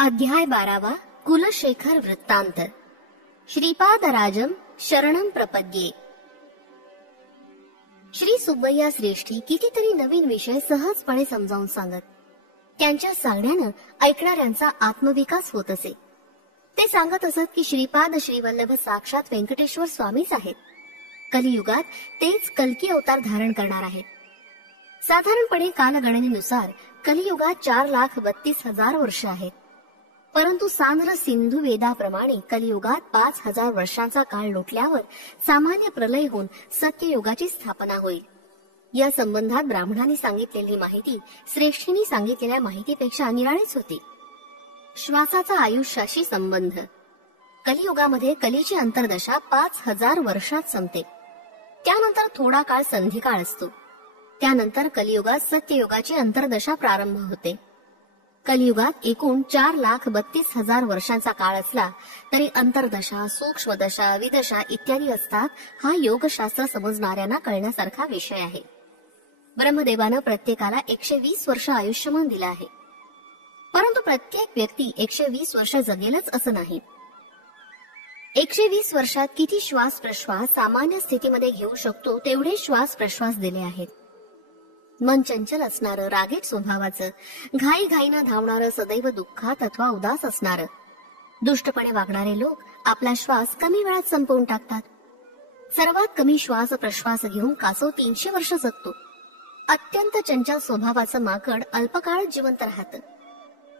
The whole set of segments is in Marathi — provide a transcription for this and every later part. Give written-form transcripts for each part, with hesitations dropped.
अध्याय 12 कुलशेखर वृत्तांत। श्रीपादराजम शरणम प्रपद्ये। श्री सुब्बय्या श्रेष्ठी कितीतरी नवीन विषय सहजपणे समजावून सांगत. त्यांच्या सांगण्यानं ऐकणाऱ्यांचा आत्मविकास होत असे. ते सांगत असत की श्रीपाद श्रीवल्लभ साक्षात व्यंकटेश्वर स्वामीच आहेत. कलियुगात तेच कल्की अवतार धारण करणार आहेत. साधारणपणे कालगणनेनुसार कलियुगात 4,32,000 वर्ष आहेत. परंतु सांध्र सिंधू वेदाप्रमाणे कलियुगात 5,000 वर्षांचा काळ लोटल्यावर सामान्य प्रलय होऊन सत्ययुगाची स्थापना होईल. या संबंधात ब्राह्मणांनी सांगितलेली माहिती श्रेष्ठींनी सांगितलेल्या माहितीपेक्षा निराळीच होती. श्वासाचा आयुष्याशी संबंध. कलियुगामध्ये कलीची अंतर्दशा 5,000 वर्षात संपते. त्यानंतर थोडा काळ संधिकाळ असतो. त्यानंतर कलियुगात सत्ययुगाची अंतर्दशा प्रारंभ होते. कलियुगात एकूण 4,32,000 वर्षांचा काळ असला तरी अंतर्दशा, सूक्ष्मदशा, विदशा इत्यादी असतात. हा योगशास्त्र समजणाऱ्यांना कळण्यासारखा विषय आहे. ब्रह्मदेवानं प्रत्येकाला 120 वर्ष आयुष्यमान दिलं आहे. परंतु प्रत्येक व्यक्ती 120 वर्ष जगेलच असं नाही. 120 वर्षात किती श्वास प्रश्वास सामान्य स्थितीमध्ये घेऊ शकतो तेवढे श्वास प्रश्वास दिले आहेत. मन चंचल असणारं, रागीट स्वभावाचं, घाईघाईनं धावणारं, सदैव दुःखात अथवा उदास असणारं, दुष्टपणे वागणारे लोक आपला श्वास कमी वेळात संपवून टाकतात. सर्वात कमी श्वास प्रश्वास घेऊन कासव 300 वर्ष जगतो. अत्यंत चंचल स्वभावाचं माकड अल्पकाळ जिवंत राहतं.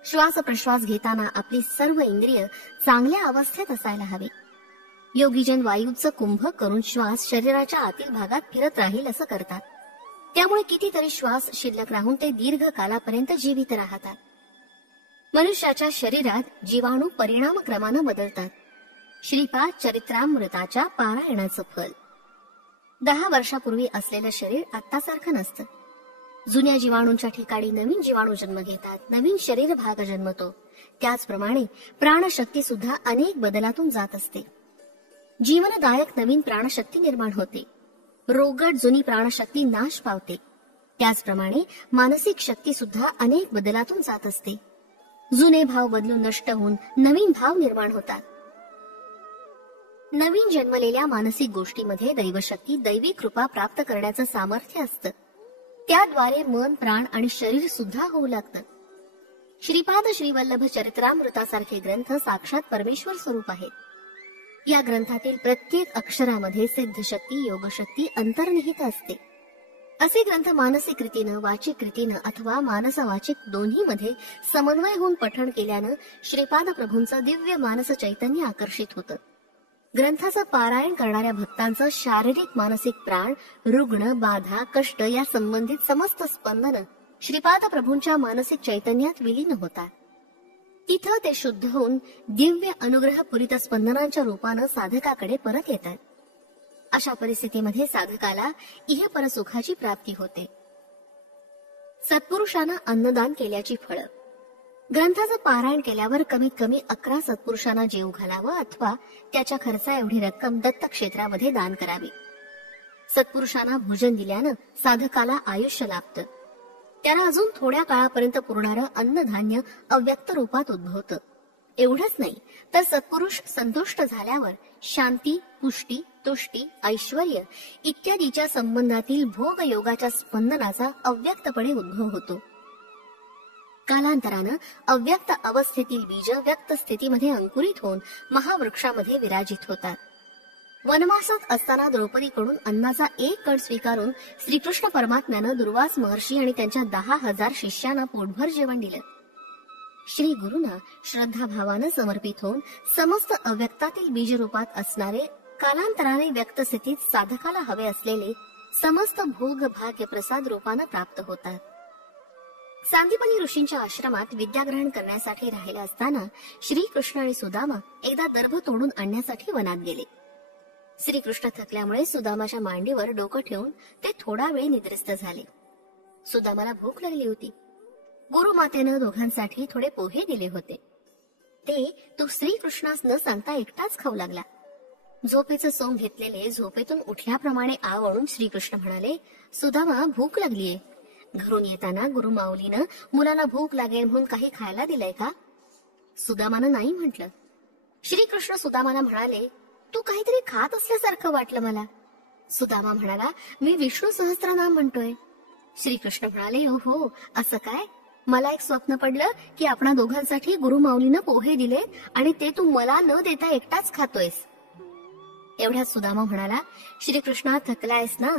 श्वास प्रश्वास घेताना आपली सर्व इंद्रिय चांगल्या अवस्थेत असायला हवी. योगीजन वायूचं कुंभक करून श्वास शरीराच्या आतील भागात फिरत राहील असं करतात. त्यामुळे कितीतरी श्वास शिल्लक राहून ते दीर्घ कालापर्यंत जीवित राहतात. मनुष्याच्या शरीरात जीवाणू परिणामक्रमानं बदलतात. श्रीपाद चरित्रामृताच्या पारायणाचं फल. 10 वर्षापूर्वी असलेलं शरीर आत्तासारखं नसतं. जुन्या जीवाणूंच्या ठिकाणी नवीन जीवाणू जन्म घेतात. नवीन शरीर भाग जन्मतो. त्याचप्रमाणे प्राणशक्ती सुद्धा अनेक बदलातून जात असते. जीवनदायक नवीन प्राणशक्ती निर्माण होते. रोगट जुनी प्राणशक्ती नाश पावते. त्याचप्रमाणे मानसिक शक्ती सुद्धा अनेक बदलातून जात असते. जुने भाव बदलून नष्ट होऊन नवीन भाव निर्माण होतात. नवीन जन्मलेल्या मानसिक गोष्टीमध्ये दैवशक्ती, दैवी कृपा प्राप्त करण्याचं सामर्थ्य असतं. त्याद्वारे मन, प्राण आणि शरीर सुद्धा होऊ लागतं. श्रीपाद श्रीवल्लभ चरित्रामृतासारखे ग्रंथ साक्षात परमेश्वर स्वरूप आहेत. या ग्रंथातील प्रत्येक अक्षरामध्ये सिद्धशक्ती, योगशक्ती अंतर्निहित असते. असे ग्रंथ मानसिक रीतीनं, वाचिक रीतीनं अथवा मानसवाचिक दोन्हीमध्ये समन्वय होऊन पठण केल्यानं श्रीपाद प्रभूंचं दिव्य मानस चैतन्य आकर्षित होतं. ग्रंथाचं पारायण करणाऱ्या भक्तांचं शारीरिक मानसिक प्राण, रुग्ण, बाधा, कष्ट या संबंधित समस्त स्पंदनं श्रीपाद प्रभूंच्या मानसिक चैतन्यात विलीन होतात. तिथं ते शुद्ध होऊन दिव्य अनुग्रहपूरित स्पंदनांच्या रूपानं साधकाकडे परत येतात. अशा परिस्थितीमध्ये साधकाला इहपर सुखाची प्राप्ती होते. सत्पुरुषांना अन्नदान केल्याची फळं. ग्रंथाचं पारायण केल्यावर कमीत कमी 11 सत्पुरुषांना जेव घालावं अथवा त्याच्या खर्चा एवढी रक्कम दत्तक्षेत्रामध्ये दान करावी. सत्पुरुषांना भोजन दिल्यानं साधकाला आयुष्य लाभतं. त्याला अजून थोड्या काळापर्यंत पुरणारं अन्नधान्य अव्यक्त रूपात उद्भवतं. एवढंच नाही तर सत्पुरुष संतुष्ट झाल्यावर शांती, पुष्टी, तुष्टी, ऐश्वर्य इत्यादीच्या संबंधातील भोग योगाच्या स्पंदनाचा अव्यक्तपणे उद्भव होतो. कालांतरानं अव्यक्त अवस्थेतील बीज व्यक्त स्थितीमध्ये अंकुरित होऊन महावृक्षामध्ये विराजित होतात. वनवासात असताना द्रौपदीकडून अन्नाचा एक कड स्वीकारून श्रीकृष्ण परमात्म्यानं दुर्वास महर्षी आणि त्यांच्या 10,000 शिष्यांना पोटभर जेवण दिलं. श्री गुरुना श्रद्धाभावानं समर्पित होऊन समस्त अव्यक्तातील बीजरूपात असणारे कालांतराने व्यक्त स्थितीत साधकाला हवे असलेले समस्त भोग भाग्य प्रसाद रूपानं प्राप्त होतात. सांदीपनी ऋषींच्या आश्रमात विद्याग्रहण करण्यासाठी राहिले असताना श्रीकृष्ण आणि सुदामा एकदा दर्भ तोडून आणण्यासाठी वनात गेले. श्रीकृष्ण थकल्यामुळे सुदामाच्या मांडीवर डोकं ठेवून ते थोडा वेळ निद्रिस्त झाले. सुदामाला भूक लागली होती. गुरुमातेनं दोघांसाठी थोडे पोहे दिले होते. ते तो श्रीकृष्णास न सांगता एकटाच खाऊ लागला. झोपेचं सोंग घेतलेले झोपेतून उठल्याप्रमाणे आवळून श्रीकृष्ण म्हणाले, सुदामा, भूक लागलीये. घरून येताना गुरुमाऊलीनं मुलाला भूक लागेल म्हणून काही खायला दिलंय का? सुदामानं नाही म्हटलं. श्रीकृष्ण सुदामाला म्हणाले, तू काहीतरी खात असल्यासारखं वाटलं मला. सुदामा म्हणाला, मी विष्णू सहस्त्रनाम म्हणतोय. श्रीकृष्ण म्हणाले, हो असं काय? मला एक स्वप्न पडलं की आपणा दोघांसाठी गुरुमाऊलीनं पोहे दिले आणि ते तू मला न देता एकटाच खातोयस. एवढ्यात सुदामा म्हणाला, श्रीकृष्णा थकलायस ना,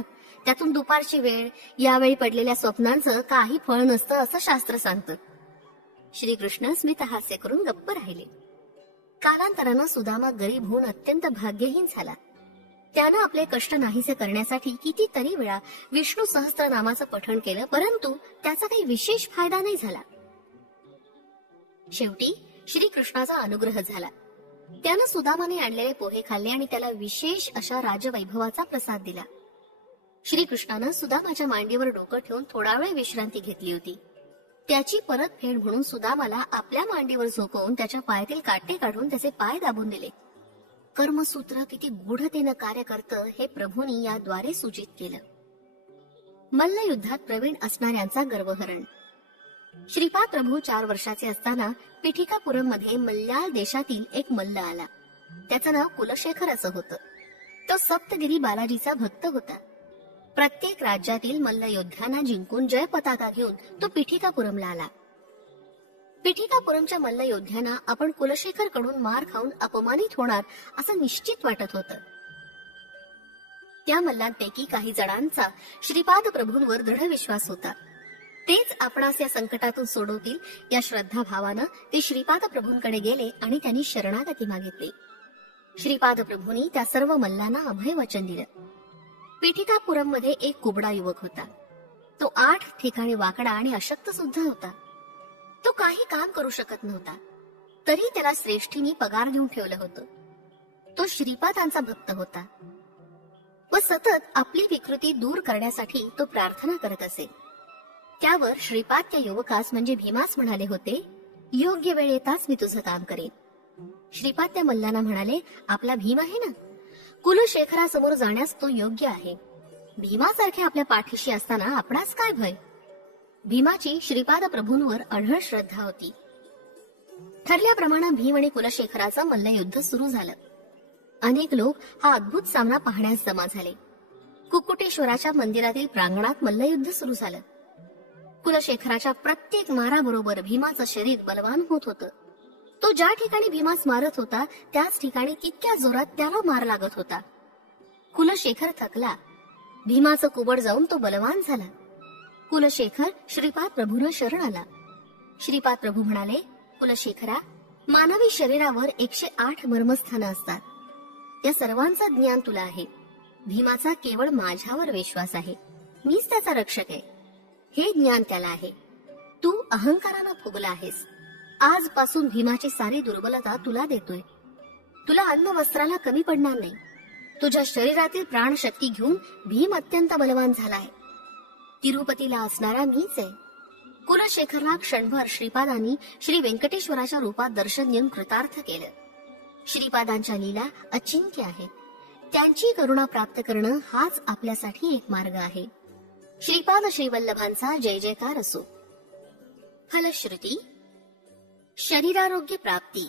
त्यातून दुपारची वेळ, यावेळी पडलेल्या स्वप्नांचं काही फळ नसतं असं शास्त्र सांगतं. श्रीकृष्ण स्मित हास्य करून गप्प राहिले. कालांतरानं सुदामा गरीब होऊन अत्यंत भाग्यहीन झाला. त्यानं आपले कष्ट नाहीसे करण्यासाठी कितीतरी वेळा विष्णू सहस्त्रनामाचं पठण केलं, परंतु त्याचा काही विशेष फायदा नाही झाला. शेवटी श्रीकृष्णाचा अनुग्रह झाला. त्यानं सुदामाने आणलेले पोहे खाल्ले आणि त्याला विशेष अशा राजवैभवाचा प्रसाद दिला. श्रीकृष्णानं सुदामाच्या मांडीवर डोकं ठेवून थोडा वेळ विश्रांती घेतली होती. त्याची परतफेड म्हणून सुदामाला आपल्या मांडीवर झोपवून त्याच्या पायातील काटे काढून त्याचे पाय दाबून दिले. कर्मसूत्र किती गूढतेनं कार्य करतं हे प्रभूंनी याद्वारे सूचित केलं. मल्लयुद्धात प्रवीण असणाऱ्यांचा गर्वहरण. श्रीपाद प्रभू 4 वर्षाचे असताना पिठिकापुरम मध्ये मल्याळ देशातील एक मल्ल आला. त्याचं नाव कुलशेखर असं होतं. तो सप्तगिरी बालाजीचा भक्त होता. प्रत्येक राज्यातील मल्लयोद्ध्यांना जिंकून जय पताका घेऊन तो पिठिकापुरमला आला. पिठिकापुरमच्या मल्लयोद्ध्यांना आपण कुलशेखर कडून मार खाऊन अपमानित होणार असं निश्चित वाटत होतं. त्या मल्लांपैकी काही जणांचा श्रीपाद प्रभूंवर दृढ विश्वास होता. तेच आपणास या संकटातून सोडवतील या श्रद्धा भावानं ते श्रीपाद प्रभूंकडे गेले आणि त्यांनी शरणागती मागितली. श्रीपाद प्रभूंनी त्या सर्व मल्लांना अभय वचन दिलं. पिठिकापुरम मध्ये एक कुबडा युवक होता. तो 8 ठिकाणी वाकडा आणि अशक्त सुद्धा होता. तो काही काम करू शकत नव्हता, तरी त्याला श्रेष्ठींनी पगार देऊन ठेवलं होतं. तो श्रीपादांचा भक्त होता व सतत आपली विकृती दूर करण्यासाठी तो प्रार्थना करत असे. त्यावर श्रीपाद त्या युवकास म्हणजे भीमास म्हणाले होते, योग्य वेळ येताच मी तुझं काम करेन. श्रीपाद त्या मल्लांना म्हणाले, आपला भीम आहे ना, कुलशेखरासमोर जाण्यास तो योग्य आहे. भीमासारखे आपल्या पाठीशी असताना आपणास काय भय? भीमाची श्रीपाद प्रभूंवर अढळ श्रद्धा होती. ठरल्याप्रमाणे भीम आणि कुलशेखराचं मल्लयुद्ध सुरू झालं. अनेक लोक हा अद्भुत सामना पाहण्यास जमा झाले. कुक्कुटेश्वराच्या मंदिरातील प्रांगणात मल्लयुद्ध सुरू झालं. कुलशेखराच्या प्रत्येक माराबरोबर भीमाचं शरीर बलवान होत होतं. तो ज्या ठिकाणी भीमास मारत होता त्याच ठिकाणी तितक्या जोरात त्याला मार लागत होता. कुलशेखर थकला. भीमाचं कुबड जाऊन तो बलवान झाला. कुलशेखर श्रीपाद प्रभूंना शरण आला. श्रीपाद प्रभू म्हणाले, कुलशेखरा, मानवी शरीरावर 108 मर्मस्थानं असतात. या सर्वांचं ज्ञान तुला आहे. भीमाचा केवळ माझ्यावर विश्वास आहे. मीच त्याचा रक्षक आहे, हे ज्ञान त्याला आहे. तू अहंकारानं फुगला आहेस. आजपासून भीमाची सारी दुर्बलता तुला देतोय. तुला अन्न वस्त्राला कमी पडणार नाही. तुझ्या शरीरातील प्राणशक्ती घेऊन भीम अत्यंत बलवान झालाय. तिरुपतीला असणारा मीच आहे. कुलशेखरला क्षणभर श्रीपादांनी श्री व्यंकटेश्वराच्या रूपात दर्शन देऊन कृतार्थ केलं. श्रीपादांच्या लीला अचिंत्य आहे. त्यांची करुणा प्राप्त करणं हाच आपल्यासाठी एक मार्ग आहे. श्रीपाद श्रीवल्लभांचा जय जयकार असो. फलश्रुती. शरीरारोग्य प्राप्ती.